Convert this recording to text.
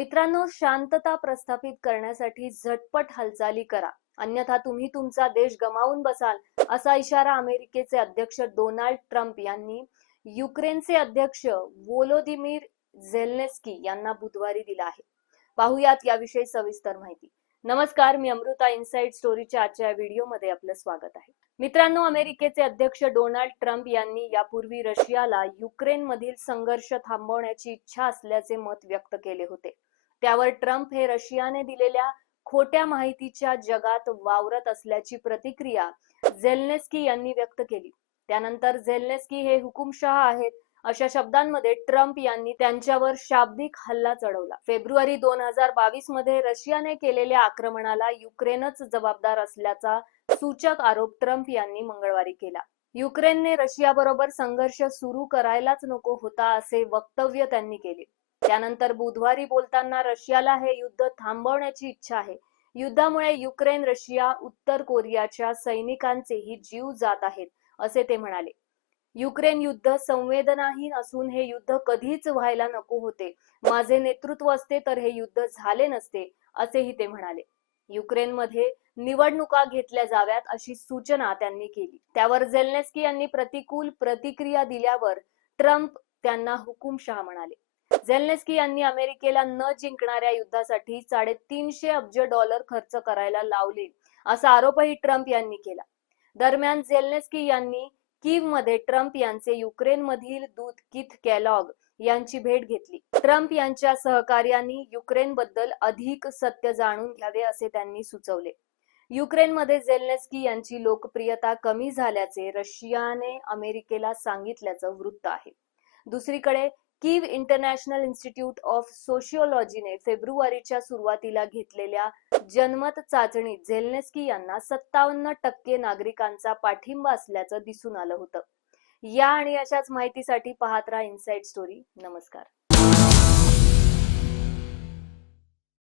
मित्रांनो शांतता प्रस्थापित करण्यासाठी झटपट हालचाली करा. अन्यथा तुम्ही तुमचा देश गमावून बसाल असा इशारा अमेरिकेचे अध्यक्ष डोनाल्ड ट्रम्प यांनी युक्रेनचे अध्यक्ष वोलोदिमीर झेलनेस्की यांना बुधवारी दिला आहे. पाहुयात याविषयी सविस्तर माहिती. नमस्कार मी अमृता इनसाइड स्टोरीच्या आजच्या व्हिडिओमध्ये आपलं स्वागत आहे. मित्रांनो अमेरिकेचे अध्यक्ष डोनाल्ड ट्रम्प यांनी यापूर्वी रशियाला युक्रेन मधील संघर्ष थांबवण्याची इच्छा असल्याचे मत व्यक्त केले होते. त्यावर ट्रम्प हे रशियाने दिलेल्या खोट्या माहितीच्या जगात वावरत असल्याची प्रतिक्रिया झेलनेस्की यांनी व्यक्त केली. त्यानंतर झेलनेस्की हे हुकुमशहा आहेत अशा शब्दांमध्ये ट्रम्प यांनी त्यांच्यावर शाब्दिक हल्ला चढवला. फेब्रुवारी दोन हजार बावीसमध्ये रशियाने केलेल्या आक्रमणाला युक्रेनच जबाबदार असल्याचा सूचक आरोप ट्रम्प यांनी मंगळवारी केला. युक्रेनने रशियाबरोबर संघर्ष सुरू करायलाच नको होता असे वक्तव्य त्यांनी केले. त्यानंतर बुधवारी बोलताना रशियाला हे युद्ध थांबवण्याची इच्छा आहे. युद्धामुळे युक्रेन रशिया उत्तर कोरियाच्या सैनिकांचेही जीव जात आहेत असे ते म्हणाले. युक्रेन युद्ध संवेदनाहीन असून हे युद्ध कधीच व्हायला नको होते. माझे नेतृत्व असते तर हे युद्ध झाले नसते असेही ते म्हणाले. युक्रेनमध्ये निवडणुका घेतल्या जाव्यात अशी सूचना त्यांनी केली. त्यावर झेलनेस्की यांनी प्रतिकूल प्रतिक्रिया दिल्यावर ट्रम्प त्यांना हुकुमशहा म्हणाले. झेलनेस्की यांनी अमेरिकेला न जिंकणाऱ्या युद्धासाठी साडेतीनशे अब्ज डॉलर खर्च करायला लावले असा आरोपही ट्रम्प यांनी केला. दरम्यान झेलनेस्की यांनी मध्ये ट्रम्प यांचे युक्रेन मधील दूत किथ कॅलॉग यांची भेट घेतली. ट्रम्प यांच्या सहकार्यांनी युक्रेन बद्दल अधिक सत्य जाणून घ्यावे असे त्यांनी सुचवले. युक्रेनमध्ये जेलनेस्की यांची लोकप्रियता कमी झाल्याचे रशियाने अमेरिकेला सांगितल्याचं वृत्त आहे. दुसरीकडे कीव इंटरनॅशनल इन्स्टिट्यूट ऑफ सोशिओलॉजीने फेब्रुवारीच्या सुरुवातीला घेतलेल्या जनमत चाचणीत झेलनेस्की यांना सत्तावन्न टक्के नागरिकांचा पाठिंबा असल्याचं दिसून आलं होतं. या आणि अशाच माहितीसाठी पाहत राहा इनसाइड स्टोरी नमस्कार.